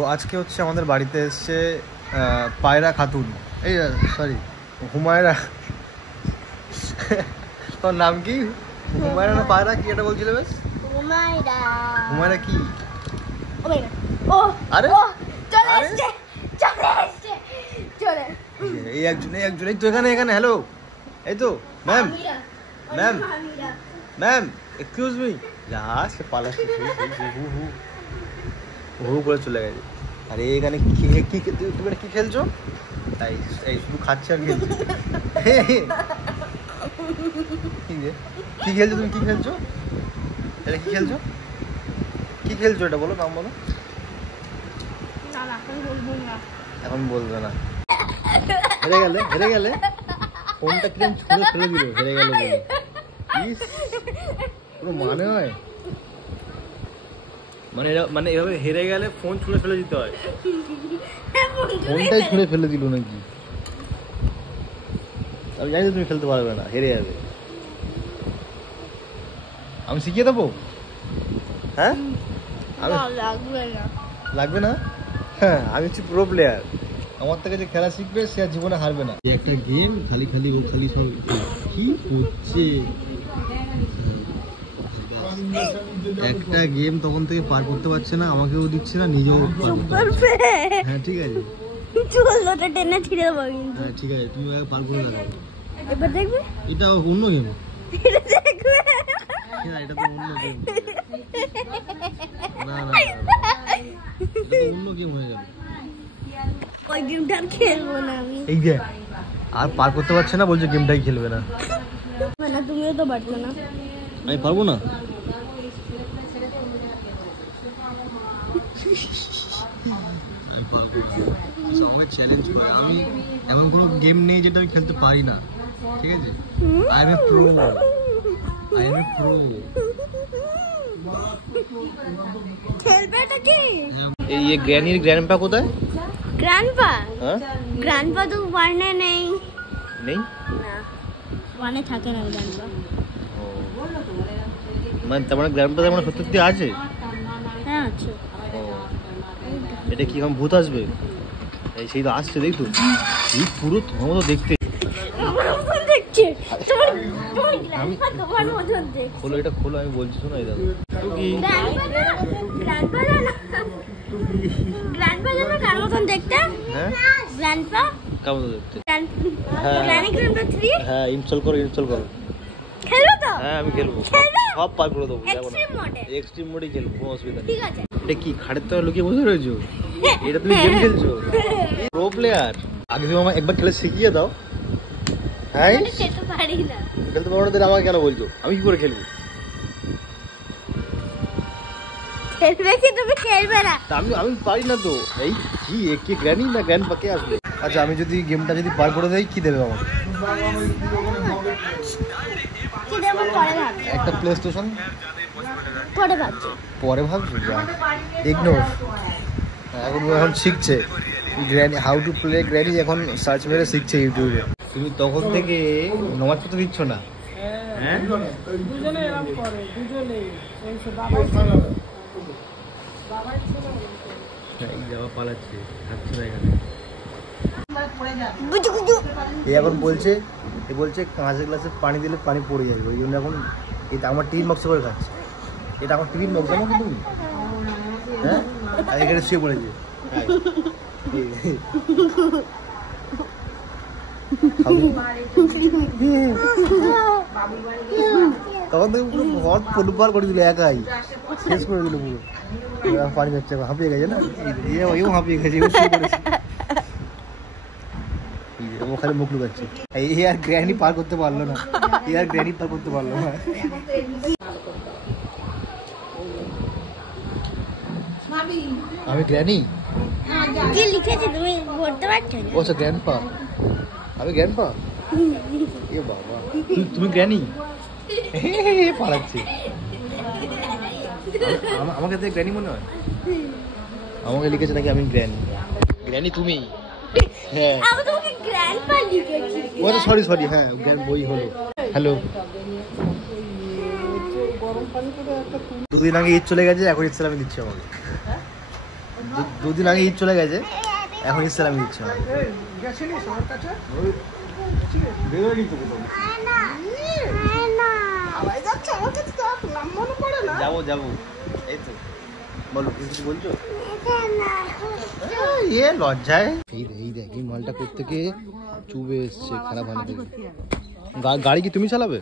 তো আজকে হচ্ছে আমাদের বাড়িতে এসছে পায়রা খাতুন, এই সরি হুমায়রা। তোর নাম কি? হুমায়রা না পায়রা কি এটা বলছিলে? বেশ হুমায়রা। হুমায়রা কি? ও আরে চলে এসেছে, চলে এসেছে, চলে। এই একজন এই তো এখানে হ্যালো, এই তো ma'am ma'am ma'am excuse me. যা সে পালাচ্ছে, হু করে চলে গেছে। আরে এখানে কি তুমি কি খেলছো? তাই এই শুধু খাচ্ছে আর খেলছো। কি খেলছো তুমি? কি খেলছো এটা? কি খেলছো? কি খেলছো এটা বলো, নাম বলো। এখন বলবে না। হেরে গেলে ফোনটা কিরম ছুঁড়ে ফেলে দিল, হেরে গেল বলে। পুরো মানে হয় মানে এভাবে হেরে গেলে ফোন ছুঁড়ে ফেলে দিতে হয়। ফোনটাই ছুঁড়ে ফেলে দিল নাকি? আমি জানি তুমি খেলতে পারবে না, হেরে যাবে। আমি শিখিয়ে দেবো? হ্যাঁ লাগবে না। হ্যাঁ আমি হচ্ছি প্রো প্লেয়ার। আমার থেকে যে খেলা শিখবে সে আর জীবনে হারবে না। একটা গেম খালি সব কি হচ্ছে। একটা গেম তখন থেকে পার করতে পারছে না, আমাকেও দিচ্ছে না, নিজেও হ্যাঁ ঠিক আছে টেনে ছিঁড়ে দেবো। হ্যাঁ ঠিক আছে, তুমি পার করে দেখাও। এবার দেখবে এটা অন্য গেম। দেখবে হ্যাঁ এটা তো অন্য গেম। না অন্য গেম হয়ে যাবে। ওই গেমটা আর খেলবো না আমি। এই যে আর পার করতে পারছে না, বলছে গেমটাই খেলবে না। না তুমিও তো পারছো না। আমি পারবো না। আমি পারবো না। আমাকে চ্যালেঞ্জ করে। আমি এমন কোনো গেম নেই যেটা আমি খেলতে পারি না, ঠিক আছে? I M A pro. খেলবে এটা কি? এই গ্র্যানির গ্র্যান্ডপা কোথায়? গ্র্যান্ডপা? হ্যাঁ গ্র্যান্ডপা তো ওয়ানে নেই। নেই না ওয়ানে থাকে না গ্র্যান্ডপা। মানে তার মানে গ্র্যান্ডপা মানে সত্যি আছে? হ্যাঁ আছে। এটা কি এখন ভূত আসবে? এই সেই তো আসছে, দেখতো এই পুরো তোমার মতো দেখতে। খোলো এটা খোলো, আমি বলছি শোনো। এই দেখো হ্যাঁ ইনস্টল করো। হ্যাঁ আমি খেলবো, সব পার করে দেবো। এক্সট্রিম মোডেই খেলবো, কোনো অসুবিধা নেই। এটা কি খাটের তো লুকিয়ে বসে রয়েছো? এটা তুমি গেম খেলছো? Pro player. আগে তুমি আমার একবার খেলে শিখিয়ে দাও। হ্যাঁ খেলতে পারো না, আমাকে কেন বলছো? আমি কি করে খেলবো? আমি পারি না তো। এই কি গ্র্যানি না গ্র্যান্ডপা কে আসবে? আচ্ছা আমি যদি গেমটা পার করে দেই কি দেবে আমাকে? একটা প্লে স্টেশন। পরে ভাবছো? ইগনোর। এখন শিখছে granny, how to play granny. এখন সার্চ মেরে শিখছে ইউটিউবে। তুমি তখন থেকে নমাজ পড়তে দিচ্ছ না? হ্যাঁ দুজনে এরকম করে, দুজনে পালাচ্ছে, থাকছে না এখানে। এখন বলছে কাঁচের গ্লাসে পানি দিলে পানি পড়ে যাবে, ওই জন্য এখন এটা আমার টিফিন বক্স করে খাচ্ছে। এটা আমার টিফিন বক্স, জানো কি তুমি? হ্যাঁ আর এখানে শুয়ে পড়েছে। তখন থেকে পুরো ঘর পরিবার করে দিল, একাই শেষ করে দিল পুরো। পানি যাচ্ছে, হাঁপিয়ে গেছে না? এও হাঁপিয়ে গেছে, ওখানে মুখ লুকাচ্ছে। এই আর গ্র্যানি পার করতে পারলো না, আমি গ্র্যানি কি লিখেছি তুমি পড়তে পারছো না? ও আচ্ছা গ্র্যান্ডপা। আমি গ্র্যান্ডপা। এ বাবা তুমি গ্র্যানি। পালাচ্ছে। আমাকে তো গ্র্যানি মনে হয়। আমাকে লিখেছে নাকি আমি গ্র্যানি তুমি? হ্যাঁ আমি তোমাকে গ্র্যান্ডপা লিখেছি। ও সরি হ্যাঁ বই হলো। হ্যালো, দুদিন আগে ঈদ চলে গেছে, এখন ঈদ সালামি দিচ্ছে আমাকে। দুদিন আগে ঈদ চলে গেছে, এখন ইসলামী ঈদ চলে যাবো যাবো। এই তো বলো, কিছু বলছো? এ লজ্জায় এই দেখ এই মালটা করতে গিয়ে চুবে এসছে খারাপ হানি থেকে। গাড়ি কি তুমি চালাবে?